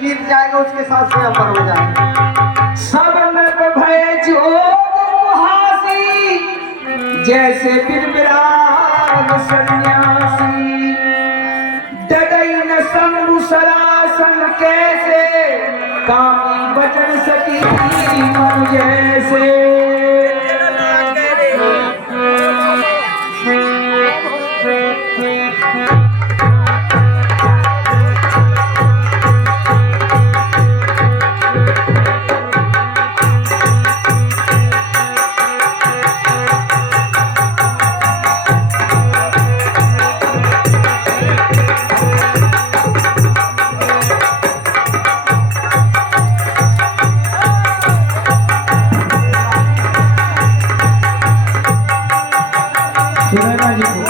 जीत जाएगा उसके साथ स्वयंवर हो जाएगा। सब नर भय जोग हासी जैसे बिरबिराग सन्यासी डडई न शंभु सरासन कैसे कामी बचन सती मन जैसे सुनैना जी को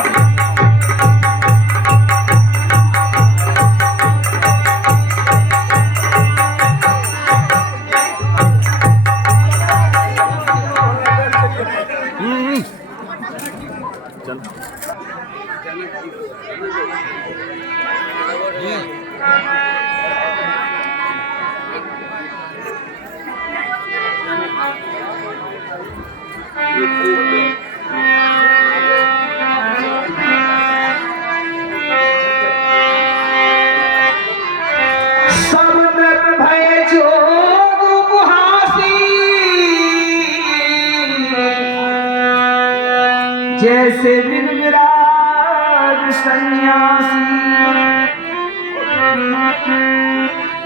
जैसे बिरबिराग सन्यासी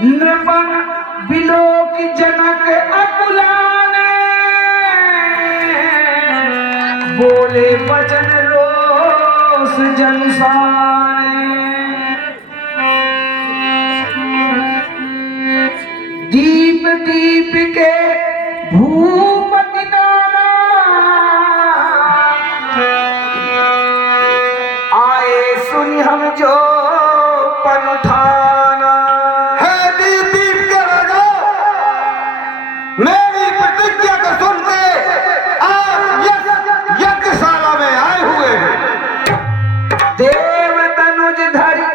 नृपन बिलोक जनक अकुलाने बोले वचन रोष जनसाने दीप दीप के भूपति नाना आए सुनी हम जो पन उठाना है दीप दीप के राजा, मेरी प्रतिज्ञा को सुन के आप यज्ञशाला में आए हुए हैं। देव तनुज धरि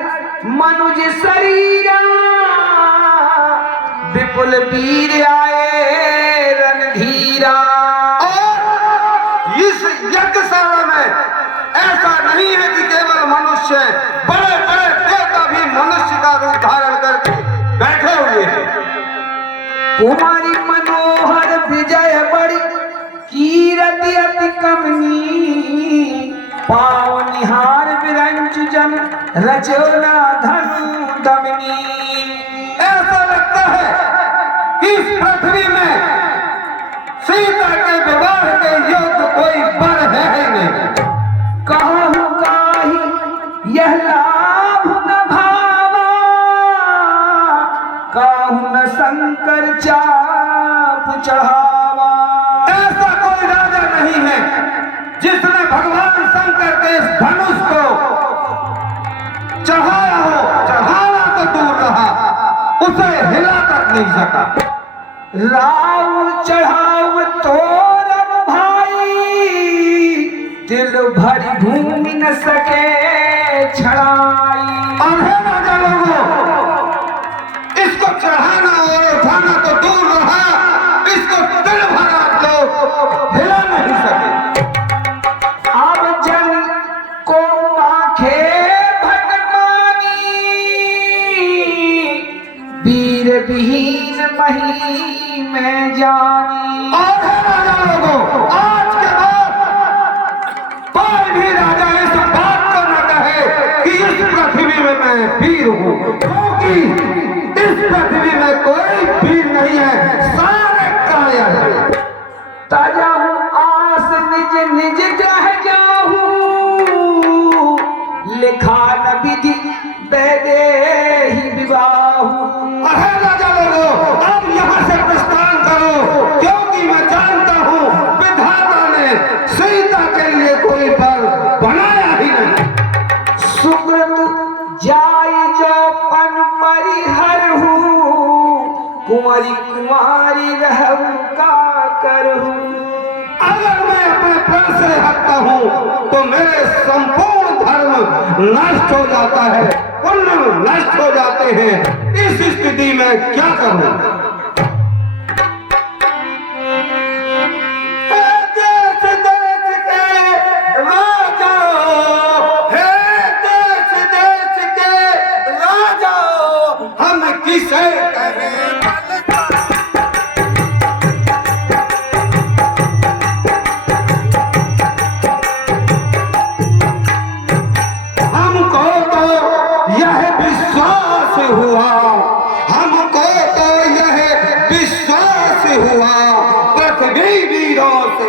मनुज शरीरा विपुल वीर आए रणधीरा। और इस यज्ञशाला में ऐसा नहीं है कि केवल मनुष्य, बड़े बड़े देवता भी मनुष्य का रूप धारण करके बैठे हुए हैं। कुमारी मनोहर विजय बड़ी कीरति अति कमनी पाव निहार विरंच जन रचोला धनु दमनी। ऐसा लगता है कि इस पृथ्वी में सीता के विवाह के योग्य कोई वर है ही नहीं। कहूँ काही यह लाभ न भावा कहूँ न शंकर चाप चढ़ावा। ऐसा कोई राजा नहीं है जिसने भगवान शंकर के इस धनुष को चढ़ाया हो। चढ़ाना तो दूर रहा, उसे हिला तक नहीं सका। राव चढ़ाव तोरब भाई दिल भरी भूमि न सके छड़ाई। और है राजा लोगों, इसको चढ़ाना और उठाना तो दूर रहा, इसको दिल भर आप लोग हिला नहीं सके। अब जन को आंखे भटकानी वीर विहीन मही में जानी। और है राजा लोगों, आज के बाद कोई भी राजा इस बात को न कहे कि इस पृथ्वी में मैं वीर हूँ, क्योंकि इस पृथ्वी में कोई वीर नहीं है, सारे कायर हैं। ताजा हूँ आस निज निज ग्रह जाहूँ लिखा न विधि बैदे ही विवाहू। अरे राजा लोगों, अब यहाँ से प्रस्थान करो, क्योंकि मैं जानता हूँ विधाता ने सीता के लिए कोई वर बनाया ही नहीं। सुकृत जाय जो पन परिहर हूँ कुंवरी कुमारी रहूं का करहूँ। अगर मैं अपने प्रण से हटता हूँ तो मेरे संपूर्ण धर्म नष्ट हो जाता है। पुण्य नष्ट हो जाते हैं। इस स्थिति में क्या करूं? किसे कहें हमको तो यह विश्वास हुआ, हमको तो यह विश्वास हुआ पृथ्वी वीरों से।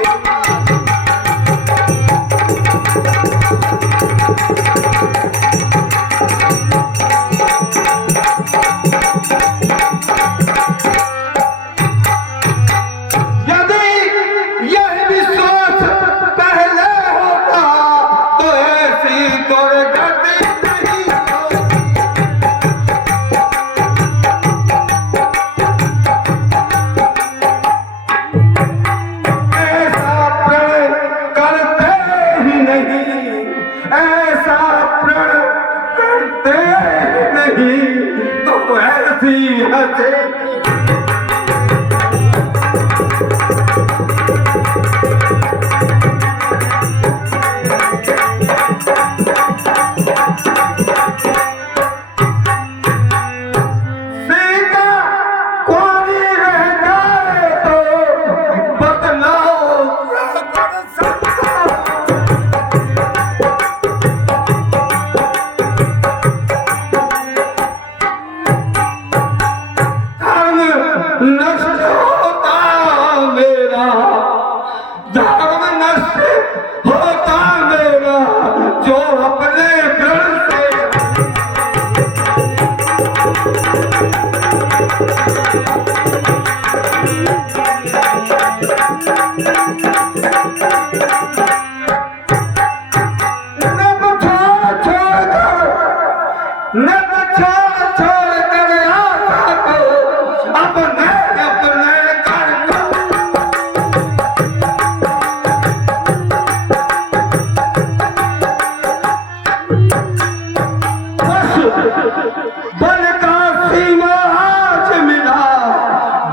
बल का सीमा आज मिला,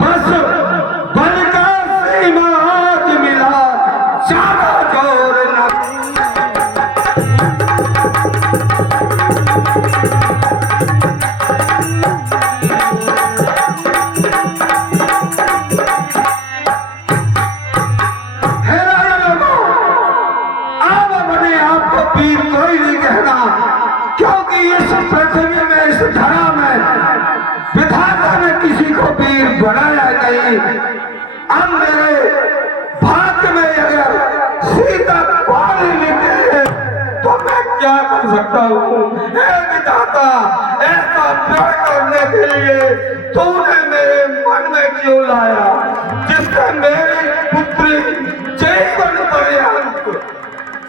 बस बल का सीमा आज मिला, ज्यादा जोर न। अब अपने आप को पीर कोई नहीं कहना, क्योंकि इस पृथ्वी में, इस धरा में विधाता ने किसी को वीर बनाया नहीं। अब मेरे भाग्य में अगर सीता पानी निकले तो मैं क्या कर सकता हूँ? विधाता, ऐसा प्यार करने के लिए तूने मेरे मन में क्यों लाया, जिससे मेरी पुत्री जीवन पर्यंत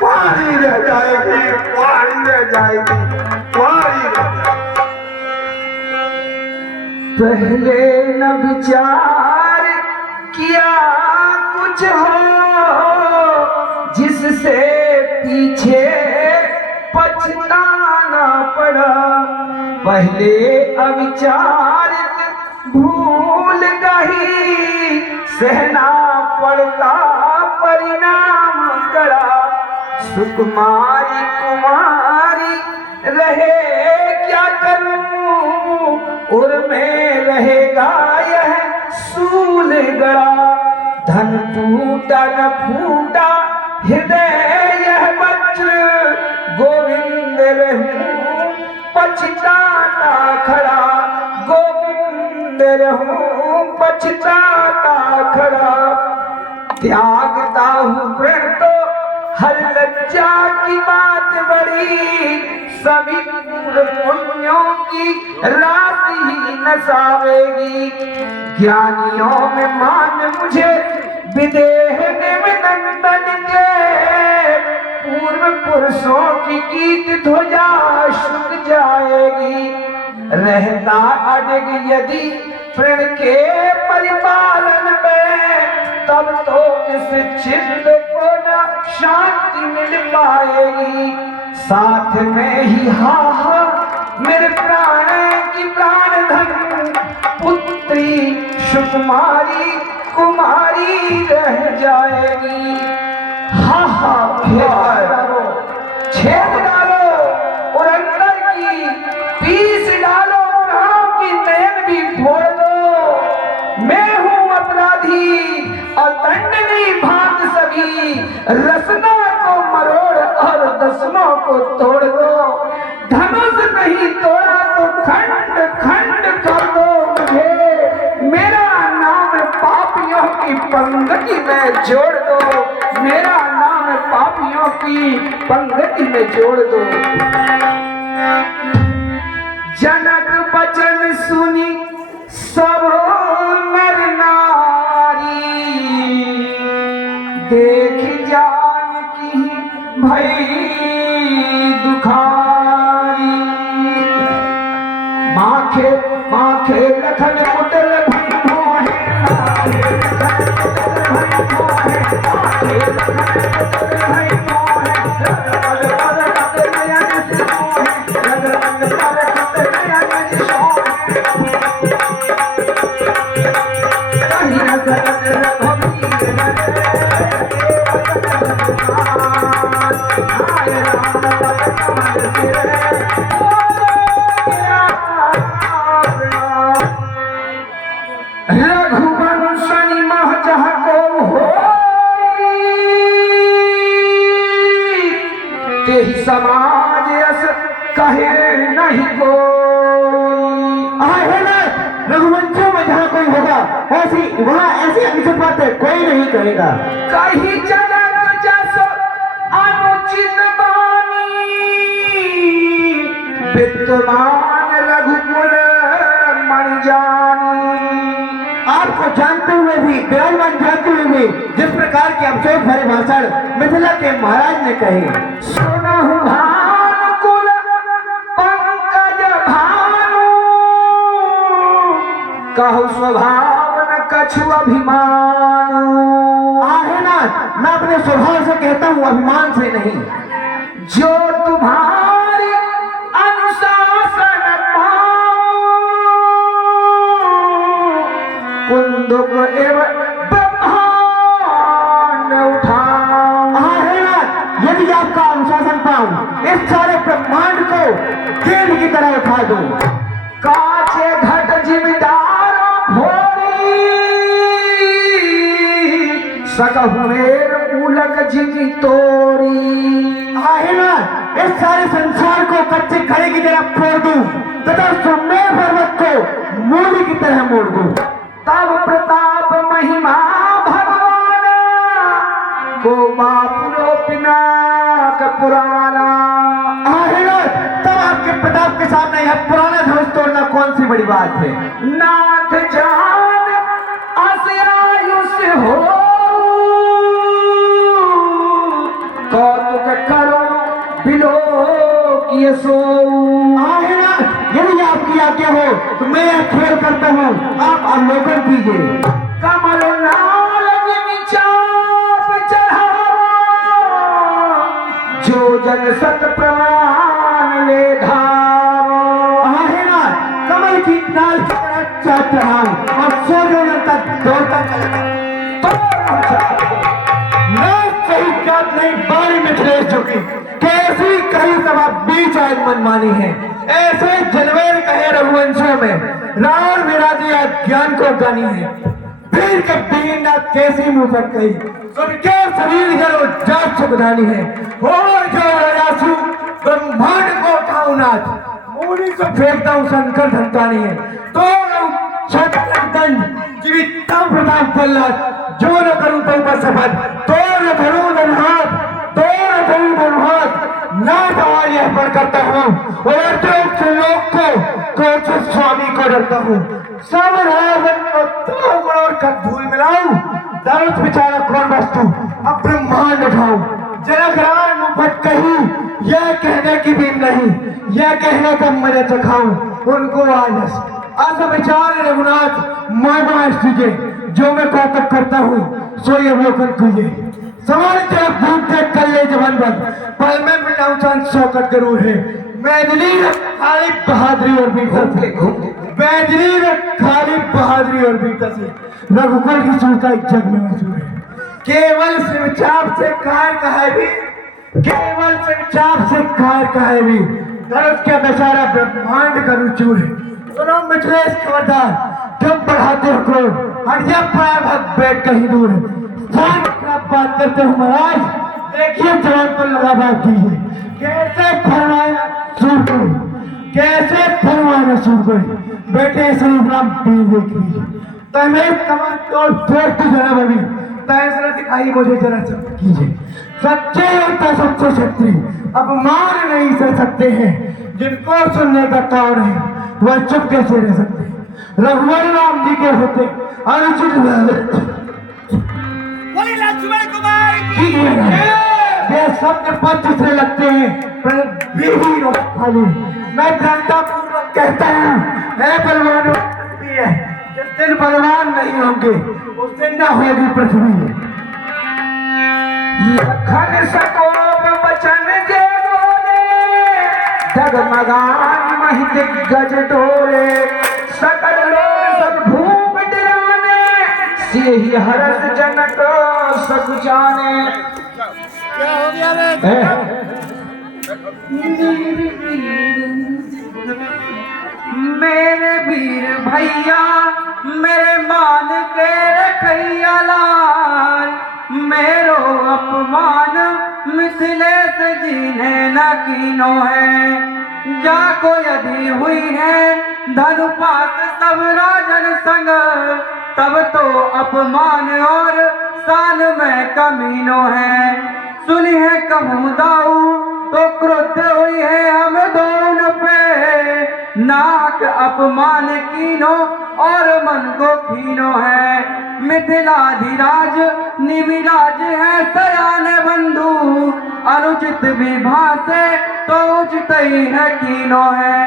पानी रह जाएगी, पानी रह जाएगी, पानी रह जाएगी। पहले न विचार किया कुछ हो जिससे पीछे पछताना पड़ा, पहले अविचारित भूल गई, सहना पड़ता परिणाम करा। सुकुमारी कुमारी रहे क्या करूं, उर में रहेगा यह सूल गड़ा। धन टूटा न फूटा हृदय यह बच, गोविंद रहूं पछताता खड़ा, गोविंद रहूं पछताता खड़ा। त्यागता हूँ प्रण तो हर लज्जा की बात बड़ी, सभी पूर्व पुण्यों की राशि ही नसावेगी। ज्ञानियों में मान मुझे विदेह नंदन के, पूर्व पुरुषों की गीत ध्वजा शुक जाएगी। रहता अड़ग यदि प्रण के परिपालन में, तब तो इस चित्त को न शांति मिल पाएगी। साथ में ही हा हा मेरे प्राण की प्राण धन पुत्री सुकुमारी कुमारी रह जाएगी। हा हा छेद डालो और अंदर की पीस डालो, प्राणों की नयन भी फोड़ दो। मैं हूँ अपराधी और दंडनी भांत सभी, रसनों को मरोड़ और दसनों को तोड़ दो। धनुष नहीं तोड़ा तो खंड खंड कर दो मुझे, मेरा नाम पापियों की पंक्ति में जोड़ दो, मेरा नाम पापियों की पंक्ति में जोड़ दो। जनक वचन सुनी सब नर नारी, देख जानकी भई दुखारी। माखे माखे लखन कुटल भई मोहे, माखे लखन कुटल भई मोहे, माखे लखन कुटल भई मोहे। रगड़ रगड़ रगड़ नयन से मोहे, रगड़ रगड़ रगड़ नयन से मोहे। कहीं रगड़ रघुवीर नरे, हाय राम कमल सिरे। रघुवंशनी मह जह को होई, तेहि समाज अस कहे नहीं कोई। है ना, रघुवंशों में जहाँ कोई होगा ऐसी वहाँ ऐसी अनुचित बातें कोई नहीं कहेगा। कहीं जनक जस अनुचित बानी, विद्वान रघुकुल मणि जानी। आपको जानते हुए भी, विराजमान जानते हुए भी जिस प्रकार के अफसोस भरे भाषण मिथिला के महाराज ने कहे। सुनहु भानुकुल पंकज भानु, कहु स्वभाव न कछु अभिमानु। आहे ना, मैं अपने स्वभाव से कहता हूँ, अभिमान से नहीं। जो तुम्हारी अनुशासन कुंदुक एवं ब्रह्मांड उठाऊं। आहे ना, यदि आपका अनुशासन पाऊं, इस सारे ब्रह्मांड को गेंद की तरह उठा दूं। काचे घट जिम्मेदारों घोड़ी, सकहुएर उलक जिमी तोड़ी। आहे ना, इस सारे संसार को कच्चे घड़े की तरह फोड़ दूं तथा सुमेर पर्वत को मूली की तरह मोड़ दूं। तब प्रताप महिमा भगवान को बापुरो पिनाक पुराना। आहे ना, तब आपके प्रताप के सामने यह पुराना धनुष तोड़ना कौन सी बड़ी बात है। नाथ जान अस आयुष हो, कौतुक करो बिलो किए सो। आहे ना, यदि आपकी आज्ञा हो तो मैं यह खेल करता हूँ, आप अवलोकन कीजिए। कमल नाल जिमि चाप चढ़ावा, जो जन सत प्रमाण ले धावा। आहे ना, कमल की नाल की तरह चाप चढ़ाऊं और सूर्योदय तक दौड़ता चला। सही जात नहीं बारी मिथिलेश जोगी, कैसी कही सभा बीच आज मनमानी है। ऐसे जनवेर कहे रघुवंशों में रावण विराजी आज ज्ञान को गानी है। वीर के दीननाथ कैसी मुंह पर कही, सबके शरीर जलो जात सुखदानी है। हो जो राजासु ब्रह्मांड को उठाऊ नाथ, मूली को फेंकता हूँ शंकर धनतानी है। तो छत्रदंड जीवितम प्रताप प्रहलाद, जो न करूं तो पर शपथ, तो न धरूं धनुहाथ, तो न धरूं धनुहाथ, ना सवाल यह पर करता हूँ और जो लोग को कोच स्वामी को डरता हूँ। सब रावण को तो गुण कर धूल मिलाऊं, दर्द बेचारा कौन वस्तु अब ब्रह्मांड उठाऊं। जनक राय मुफत कही, यह कहने की भी नहीं, यह कहने का मजा चखाऊं उनको आलस। आज विचार रघुनाथ माय कीजिए, जो मैं कौतुक करता हूँ सो ये अवलोकन कीजिए। सवाल तरफ भूख देख कर ले जवान बन, पर मैं मिटाऊं चांद शौकत जरूर है। मैथिली खाली बहादुरी और वीरता से मैथिली खाली बहादुरी और वीरता से रघुकुल की सूरता इस जग में मशहूर है। केवल शिवचाप से कायर का है भी, केवल शिवचाप से कायर का है भी, धनुष के बेचारा ब्रह्मांड का रुचूर है। सुनो मिथिलेश खबरदार, तुम बढ़ाते हो क्रोध, हटिया पाया भक्त बैठ कहीं दूर है। जान खराब बात करते हो महाराज, देखिए जवान को लगा बात कीजिए, कैसे फरमाया सूर को, कैसे फरमाया सूर को। बेटे श्री राम पीर देख लीजिए, तमें कमर तोड़ फोड़ की जरा बनी, तैसरा दिखाई मुझे जरा सब कीजिए। सच्चे होता सच्चे क्षत्रिय अपमान नहीं सह सकते हैं, जिनको सुनने का ताड़ है वह चुप कैसे रह सकते हैं। रघुवर राम जी के होते अनुचित बोले लक्ष्मण कुमार की ये शब्द पंच से लगते हैं पर बीवी और खाली। मैं जनता पूर्वक कहता हूँ, है बलवानों भी है, जिस दिन बलवान नहीं होंगे उस दिन न होगी पृथ्वी। लखन सकोप वचन जे बोले, जगमगान महि दिग्गज डोले। सकल लोग सब भूप डिराने, सिहि हरस जनक सब जाने। क्या हो गया बे? मेरे वीर भैया मेरे मान के रखैया लाल, मेरो अपमान मिथिलेश जी ने न कीनो है। जाको यदि हुई है धनुपात सब राजन संग, तब तो अपमान और शान में कमीनो है। सुनी है कहूँ दाऊ तो क्रुद्ध हुई है हम दोनों पे, नाक अपमान कीनो और मन को कीनो है। मिथिलाधिराज निमिराज है सयान बंधु, अनुचित विभासे तो उचित ही है कीनो है।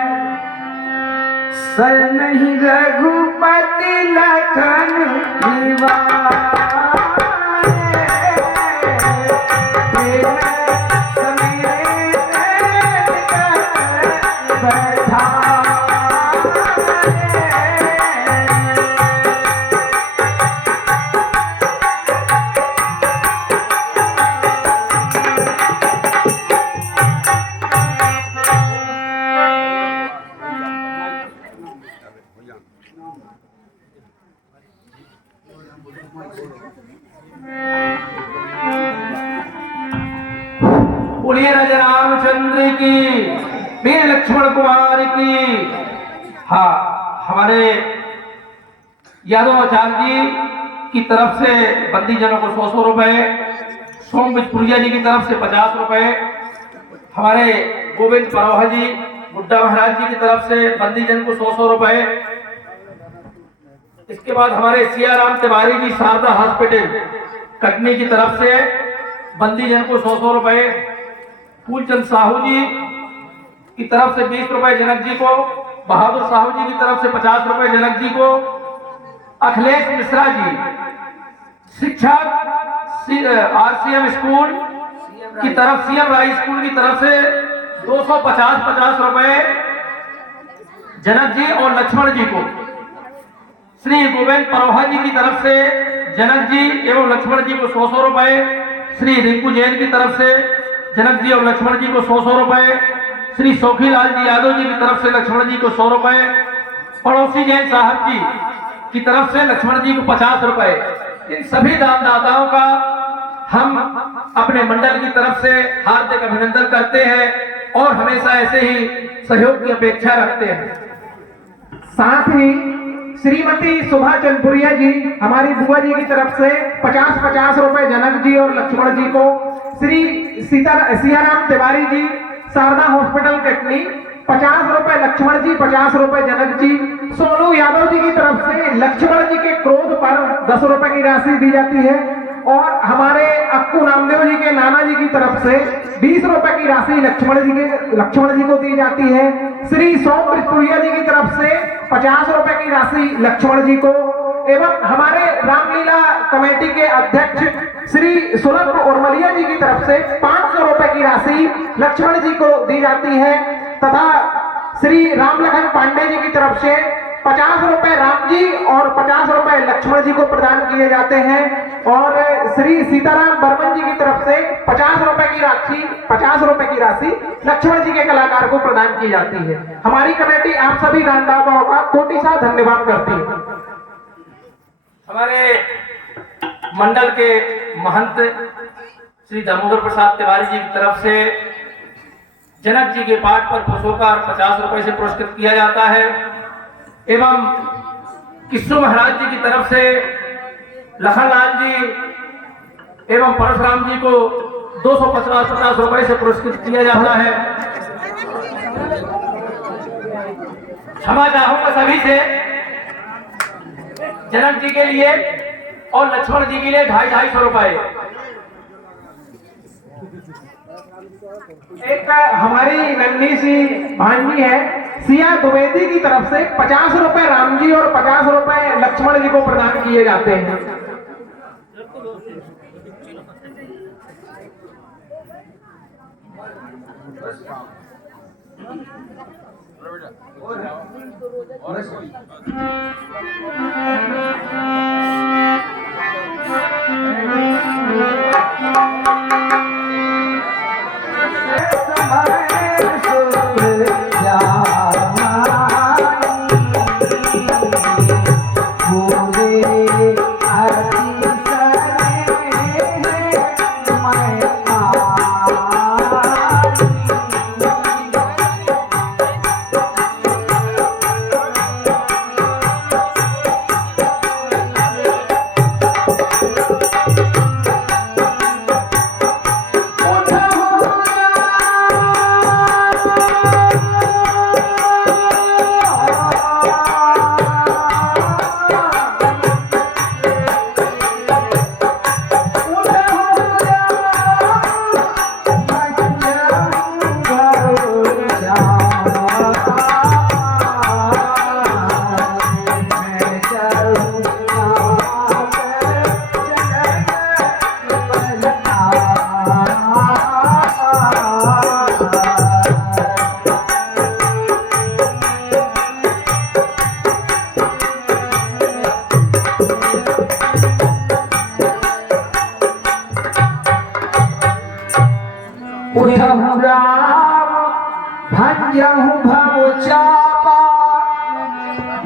सर नहीं रघुपति लखन दीवार, बोलिए राजा रामचंद्र की, वीर लक्ष्मण कुमार की। हाँ, हमारे यादव आचार्य जी की तरफ से बंदी जनों को 100 रुपए, सोम विजपुरिया जी की तरफ से 50 रुपए, हमारे गोविंद परोहा जी गुड्डा महाराज जी की तरफ से बंदी जन को 100 रुपए। इसके बाद हमारे सियाराम तिवारी जी शारदा हॉस्पिटल कटनी की तरफ से बंदी जन को 100 रुपए। फूलचंद साहू जी की तरफ से 20 रुपए जनक जी को, बहादुर साहू जी की तरफ से 50 रुपए जनक जी को, अखिलेश मिश्रा जी शिक्षक RCM स्कूल की तरफ, CM राय स्कूल की तरफ से 250 रुपए जनक जी और लक्ष्मण जी को, श्री गोविंद परोहा जी की तरफ से जनक जी एवं लक्ष्मण जी को 100 रुपए, श्री रिंकू जैन की तरफ से जनक जी और लक्ष्मण जी को 100 रुपए, श्री सौखीलाल जी यादव जी की तरफ से लक्ष्मण जी को 100 रुपए, पड़ोसी जैन साहब जी की तरफ से लक्ष्मण जी को 50 रुपए। इन सभी दानदाताओं का हम अपने मंडल की तरफ से हार्दिक अभिनंदन करते हैं और हमेशा ऐसे ही सहयोग की अपेक्षा रखते हैं। साथ ही श्रीमती शोभा चंदपुरिया जी हमारी बुआ जी की तरफ से 50 रुपए जनक जी और लक्ष्मण जी को, श्री सियाराम तिवारी जी शारदा हॉस्पिटल कटनी 50 रुपए लक्ष्मण जी, 50 रुपए जनक जी। सोनू यादव जी की तरफ से लक्ष्मण जी के क्रोध पर 10 रुपए की राशि दी जाती है और हमारे अक्कू नामदेव जी के नाना जी की तरफ से 20 रुपए की राशि लक्ष्मण जी को दी जाती है। श्री सोम विजपुरिया जी की तरफ से 50 रुपए की राशि लक्ष्मण जी को एवं हमारे रामलीला कमेटी के अध्यक्ष श्री सुलभ उर्मलिया जी की तरफ से 500 रुपए की राशि लक्ष्मण जी को दी जाती है। तथा श्री राम लखन पांडे जी की तरफ से 50 रुपए राम जी और 50 रुपए लक्ष्मण जी को प्रदान किए जाते हैं और श्री सीताराम बर्मन जी की तरफ से 50 रुपए की राशि लक्ष्मण जी के कलाकार को प्रदान की जाती है। हमारी कमेटी आप सभी दानदाताओं का कोटि सा धन्यवाद करती है। हमारे मंडल के महंत श्री दामोदर प्रसाद तिवारी जी की तरफ से जनक जी के पाठ पर खुश होकर 50 रुपए से पुरस्कृत किया जाता है एवं किस्सू महाराज जी की तरफ से लखनलाल जी एवं परशुराम जी को 250 रुपए से पुरस्कृत किया जाता है। क्षमा चाहूंगा सभी से जनक जी के लिए और लक्ष्मण जी के लिए 250 रुपए। एक हमारी नन्ही सी भांजी है सिया द्विवेदी की तरफ से 50 रुपए राम जी और 50 रुपए लक्ष्मण जी को प्रदान किए जाते हैं। भंजहु भव चापा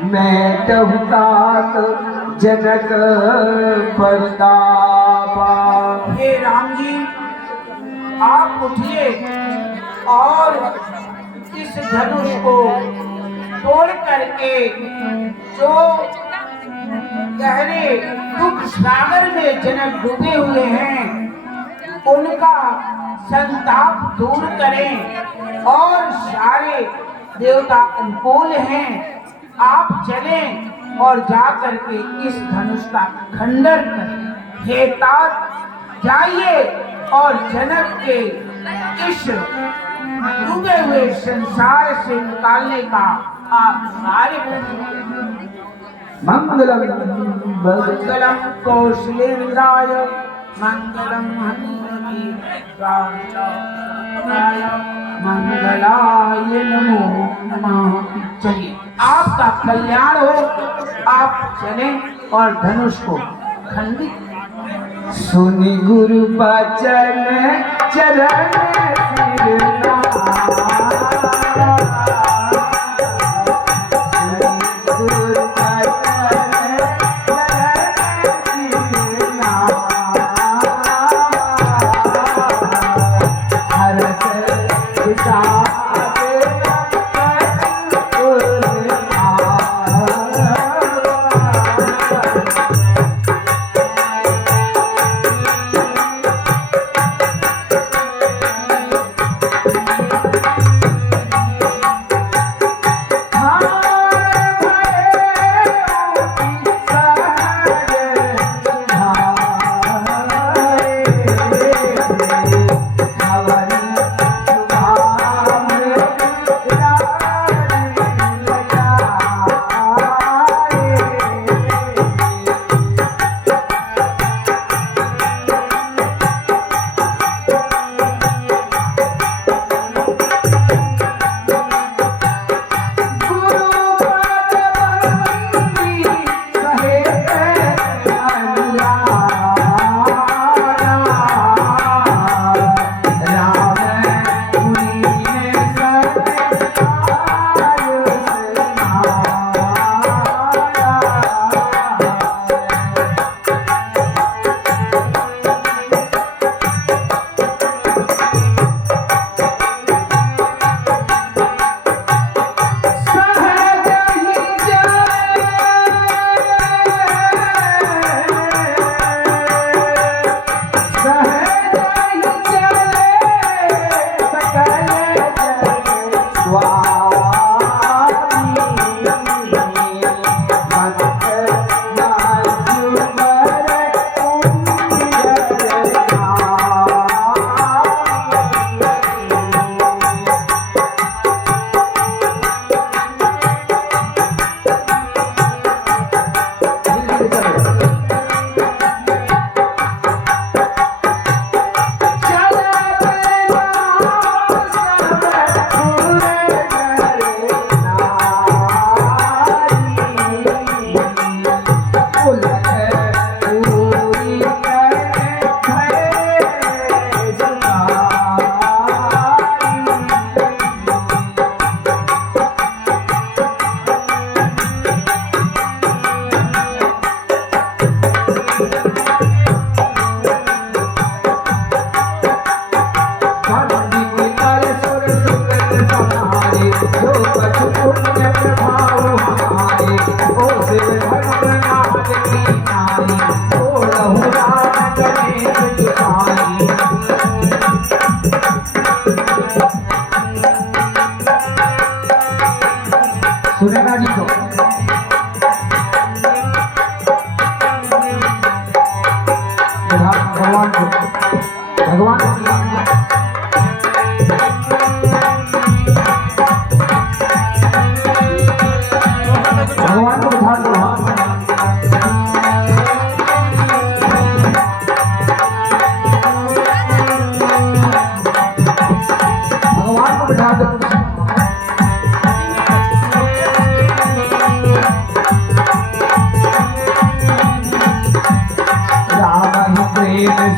मैं तात जनक परतापा। हे राम जी आप उठिए और इस धनुष को तोड़ करके जो गहरे दुख सागर में जनक डूबे हुए हैं उनका संताप दूर करें और सारे देवता अनुकूल हैं। आप चलें और जा करके इस धनुष का खंडन करें। हे तात जाइए और जनक के इस डूबे हुए संसार से निकालने का आप कार्य करें। मंगलम मंगलम कौशलेन्द्राय मंगलम हनुमते मंगलाय नमो नमः। चलिए आपका कल्याण हो। आप चलें और धनुष को खंडित। सुनि गुरु बचन चरण सिरना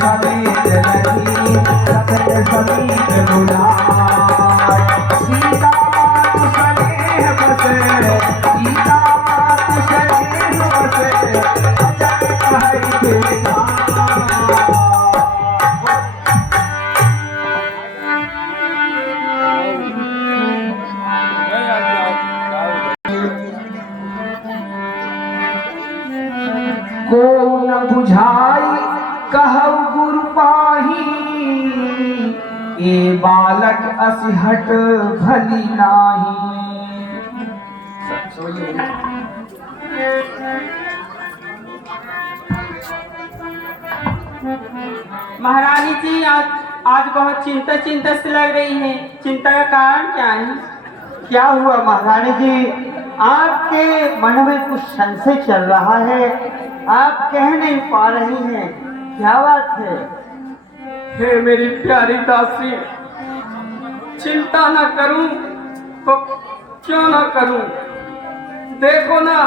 समेत रही सकल समीत बुलाए सीता मातु स्नेह बसे सीता मातु स्नेह बसे अजय कहे बेटा को न बुझाई कहु गुरु पाही ए बालक असहट भली नाही महारानी जी आज बहुत चिंता से लग रही है। चिंता का कारण क्या है? क्या हुआ महारानी जी? आपके मन में कुछ संशय चल रहा है, आप कह नहीं पा रही हैं, क्या बात है? हे मेरी प्यारी दासी, चिंता न करूं तो क्यों न करूं? देखो ना,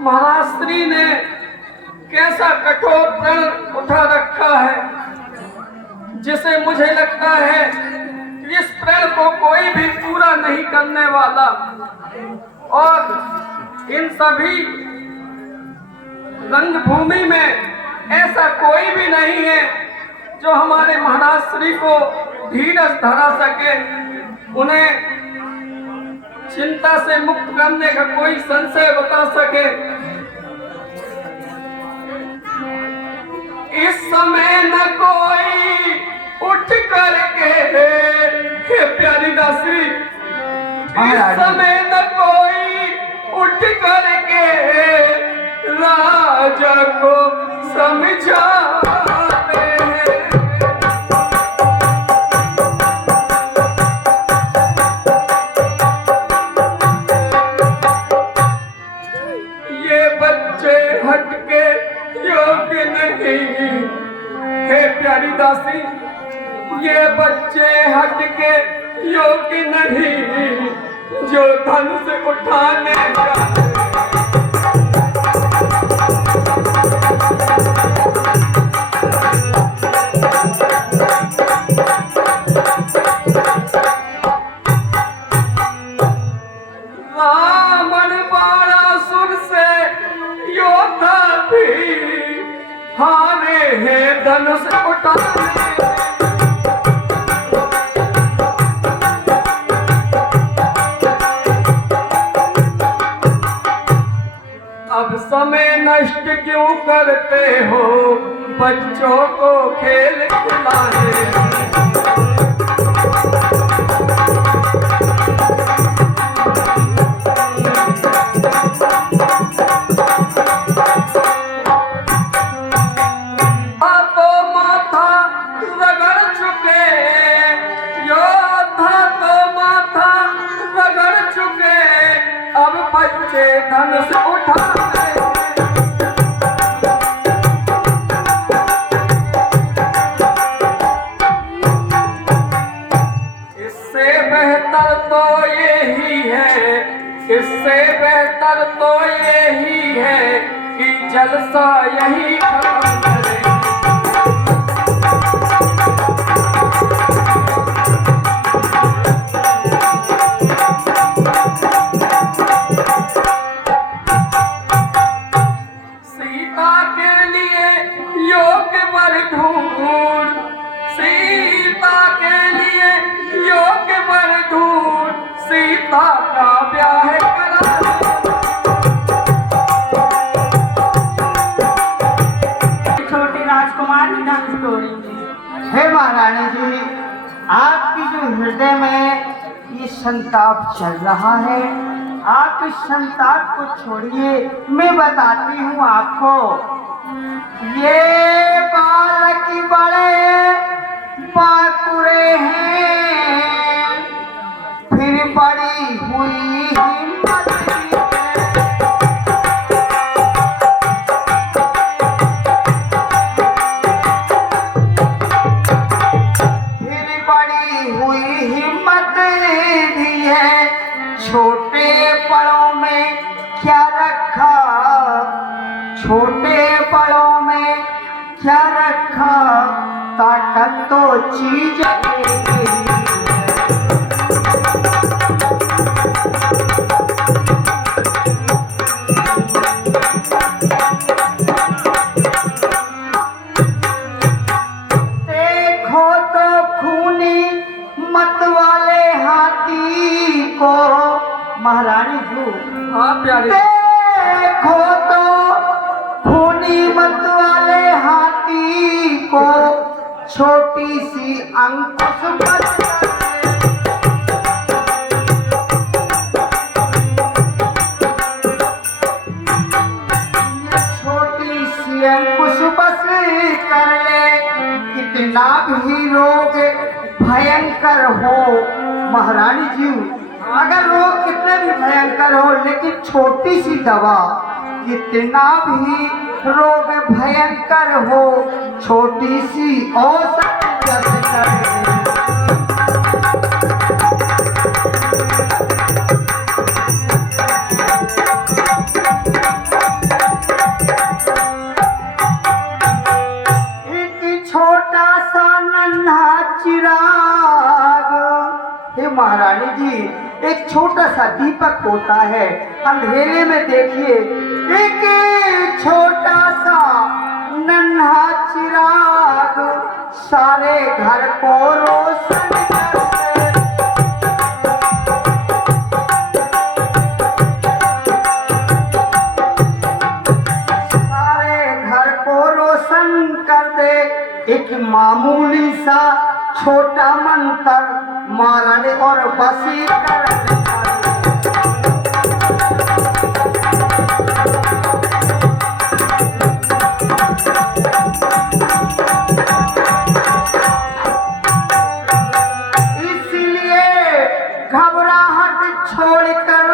महाराष्ट्री ने कैसा कठोर प्रण उठा रखा है, जिसे मुझे लगता है इस प्रण को कोई भी पूरा नहीं करने वाला। और इन सभी रंगभूमि में ऐसा कोई भी नहीं है जो हमारे महाराज श्री को धीरज धरा सके, उन्हें चिंता से मुक्त करने का कोई संशय बता सके। इस समय न कोई उठ करके हे प्यारी दासी, इस समय न कोई उठ करके राजा को समझाते हैं। ये बच्चे हटके योग्य नहीं, हे प्यारी दासी, ये बच्चे हटके योग्य नहीं जो धनुष उठाने का। रावण बाणासुर से योद्धा भी हारे हैं धनुष उठाने। अब समय नष्ट क्यों करते हो बच्चों को खेल खिलाने। धनुष उठाने। इससे बेहतर तो यही है, इससे बेहतर तो यही है कि जलसा यही खत्म करें। सीता का ब्याह करा छोटी राजकुमार की डांस स्टोरी। हे महारानी जी, आपकी जो हृदय में ये संताप चल रहा है, आप इस संताप को छोड़िए, मैं बताती हूँ आपको। ये बालक बड़े पाकुरे हैं, फिर बड़ी हुई हिम्मत भी है। छोटे पड़ों में क्या रखा, छोटे पड़ों में क्या रखा देखा ताकत तो चीज देखो तो खूनी मत वाले हाथी को महारानी जी। हाँ प्यारे, देखो तो खूनी मत वाले हाथी को छोटी सी अंकुश बस छोटी सी अंकुश बस कर ले कितना भी रोग भयंकर हो महारानी जी। अगर रोग कितने भी भयंकर हो लेकिन छोटी सी दवा कितना भी रोग भयंकर हो छोटी सी औषधि जैसे करे। एक छोटा सा नन्हा चिराग हे महारानी जी, एक छोटा सा दीपक होता है अंधेरे में। देखिए एक छोटा सा नन्हा चिराग सारे घर को रोशन करते। सारे घर को रोशन कर दे एक मामूली सा छोटा मंत्र मारने और बसी कर इसलिए घबराहट छोड़कर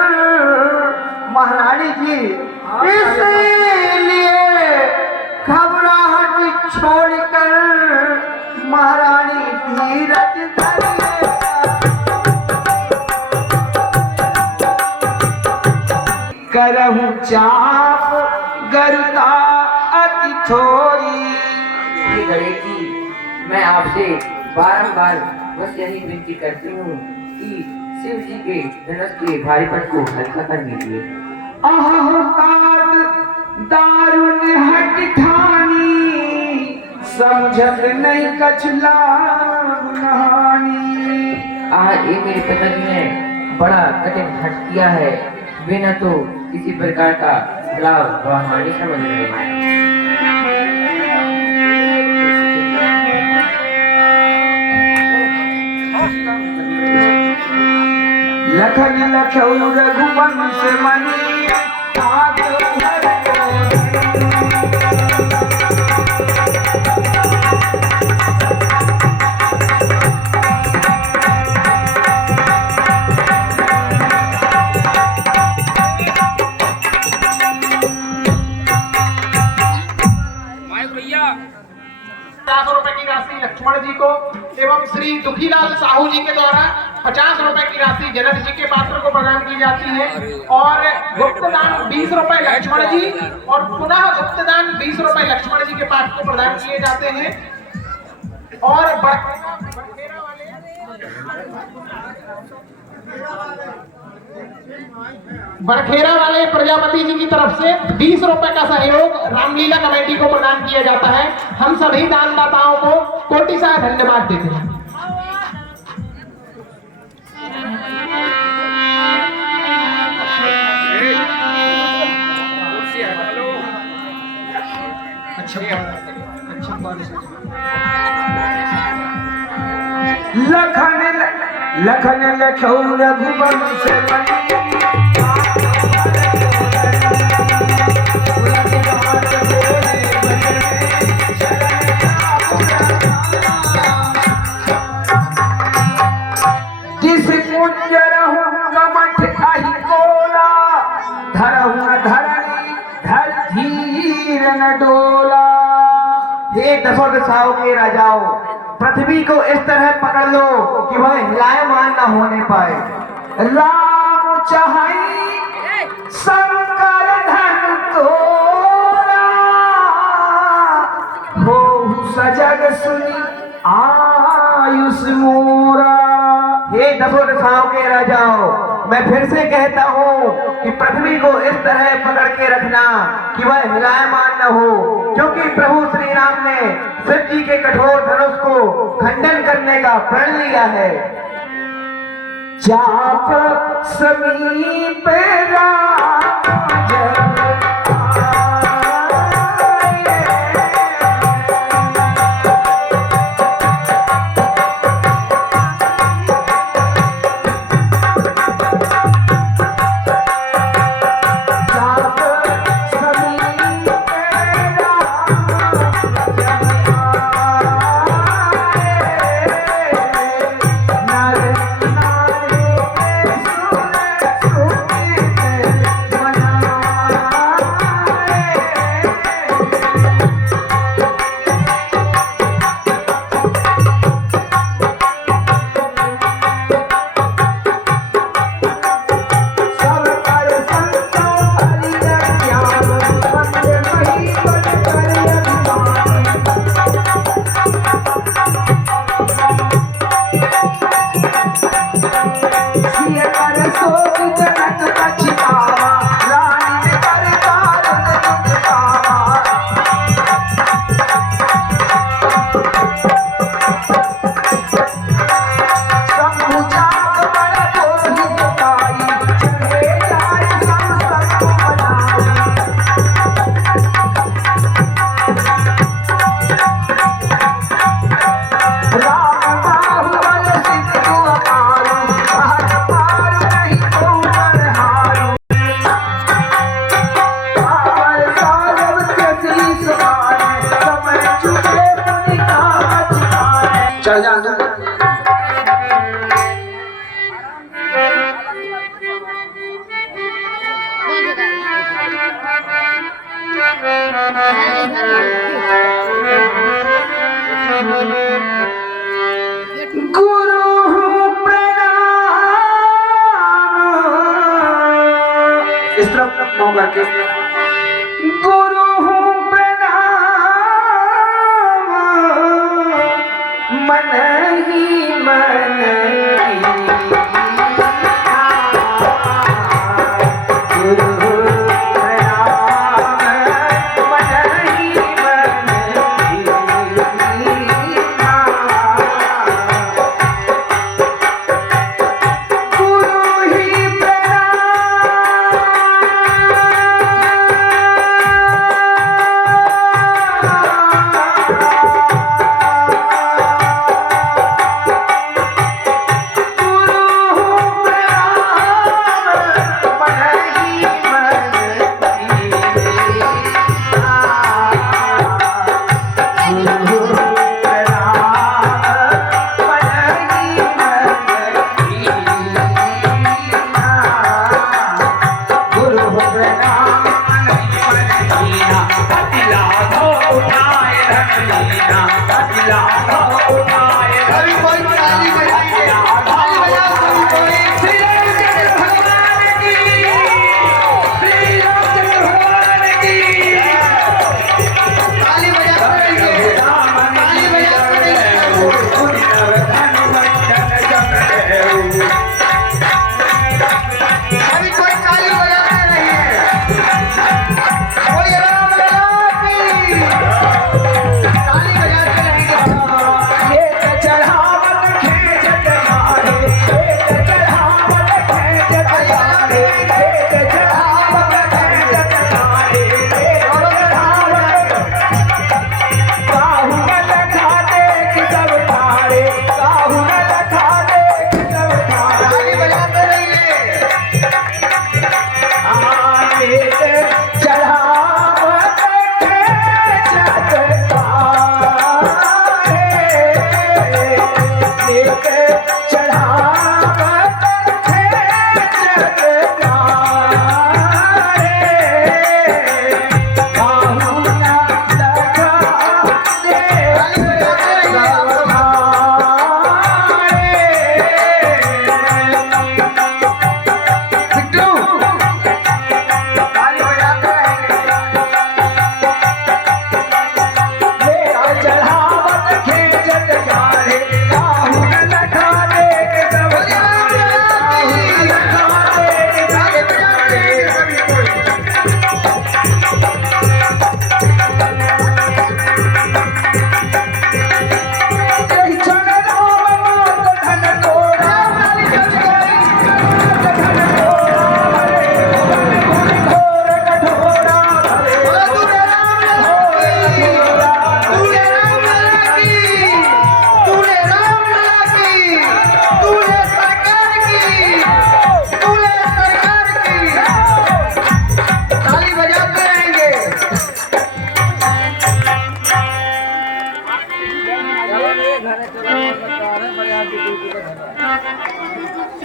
महारानी जी, इसलिए घबराहट छोड़कर महारानी धीरज धरिए। करहूं चाप गरुदा अति थोड़ी। श्री गणेश जी, मैं आपसे बारंबार बस यही विनती करती हूँ कि शिव जी के धनुष के भारीपन को हल्का कर दीजिए। दारुण हट ठानी समझत नहीं कछला गुनहानी। ये मेरे पिताजी ने बड़ा कठिन हट किया है, वे न तो किसी प्रकार का लाभ व हानि समझ रहे हैं। लखन लखौ रघुवंश मणि आग भर भैया 50 रुपए की राशि लक्ष्मण जी को एवं श्री दुखीलाल साहू जी के द्वारा 50 रुपए की राशि जनक जी के पात्र को प्रदान की जाती है और गुप्तदान 20 रुपए लक्ष्मण जी और पुनः गुप्तदान 20 रुपए लक्ष्मण जी के पात्र को प्रदान किए जाते हैं और बड़खेरा वाले प्रजापति जी की तरफ से 20 रुपए का सहयोग रामलीला कमेटी को प्रदान किया जाता है। हम सभी दानदाताओं को कोटि सा धन्यवाद देते हैं। लखन लखन लखौ रघुवंश मणि जिस पुण्य रहूंगा मठ आही कोला धरहूं धरणी धर धीर न डोला। हे दशों दिशाओं के राजाओं, पृथ्वी को इस तरह पकड़ लो कि वह हिलायमान न होने पाए। राम चाहई शंकर धन तोरा हो सजा सुनी आयुष मोरा। हे दसों दिशाओं के राजाओं, मैं फिर से कहता हूँ कि पृथ्वी को इस तरह पकड़ के रखना कि वह हिलायमान न हो, क्योंकि प्रभु श्री राम ने शिव जी के कठोर धनुष को खंडन करने का प्रण लिया है। चाप समीप राम जब चढ़ जा तू। गुरु प्रणाम। इस तरफ मुंह करके गुरु प्रणाम। मन ही मन गुरु प्रणाम। मन ही मन गुरु ही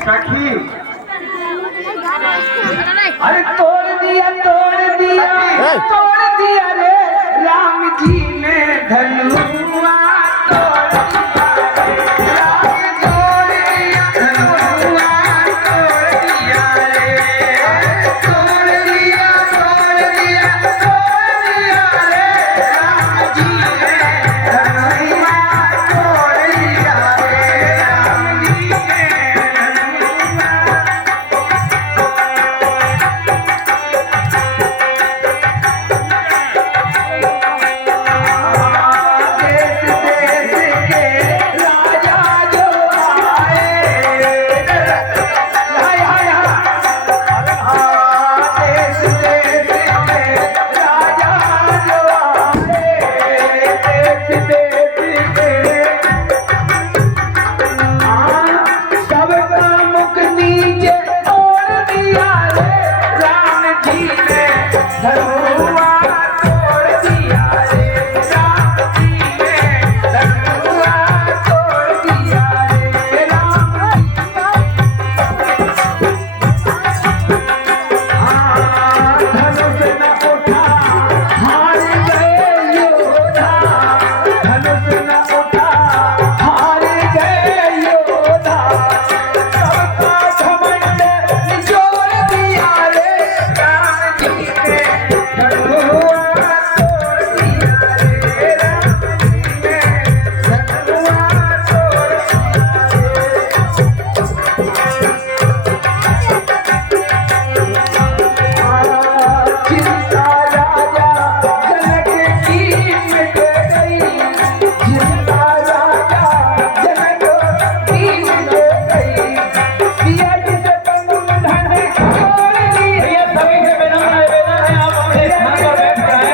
सखी अरे तोड़ दिया रे राम जी ने धनुआ तोड़ दिया रे राम तोड़ दिया धनुआ तोड़ दिया रे तोड़ दिया रे राम जी ने धनुआ तोड़ दिया रे राम जी ने देश देश के राजा जो आए हाय हाय हाय देश देश के राजा जो आए देश देश के सबका मुख नीचे तोड़ दिया रे राम जी ने धनुआ तोड़ दिया रे राम जी ने धनुआ तोड़ दिया रे राम धनुष न उठा हार गए योधा धनुष न उठा हार गए योधा सबका घमंड निचोड़ दिया रे राम जी ने धनुआ तोड़ दिया रे राम जी ने धनुआ चिंता राजा जनक की मिट गई चिंता राजा जनक की मिट गई सिया जिसे बंधन छोड़ दिए सभी से विनम्र है आप अपने स्थान पर बैठ जाएं।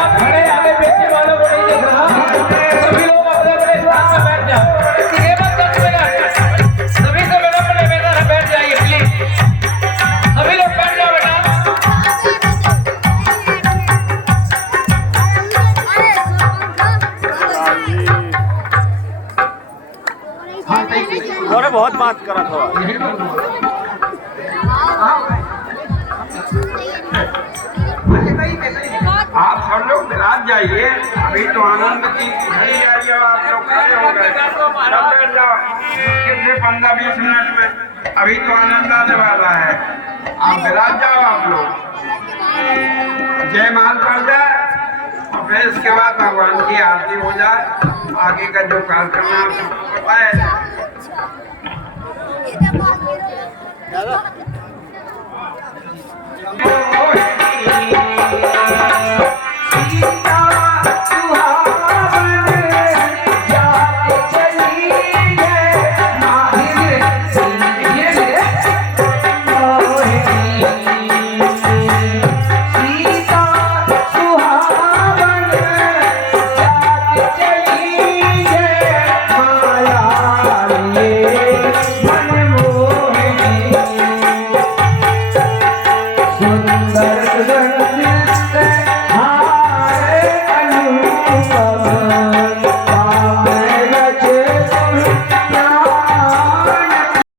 आप खड़े आगे पीछे वालों को नहीं देख रहा। सभी लोग अपने अपने स्थान पर बैठ जाओ। केवल 10 मिनट सभी से विनम्र निवेदन है, बैठ जाइए प्लीज। सभी लोग बैठ जाओ बेटा। थोड़े बहुत बात करा थोड़ा आप सब लोग विराज जाइए, अभी तो आनंद की घड़ी आई है, आप लोग खड़े हो गए। सब बैठ जाओ, कितने 15-20 मिनट में अभी तो आनंद आने वाला है। आप विराज जाओ आप लोग, जयमाल पड़ जाए और फिर इसके बाद भगवान की आरती हो जाए। आगे का जो कार्यक्रम है आप सबको बताया जाए। Oh,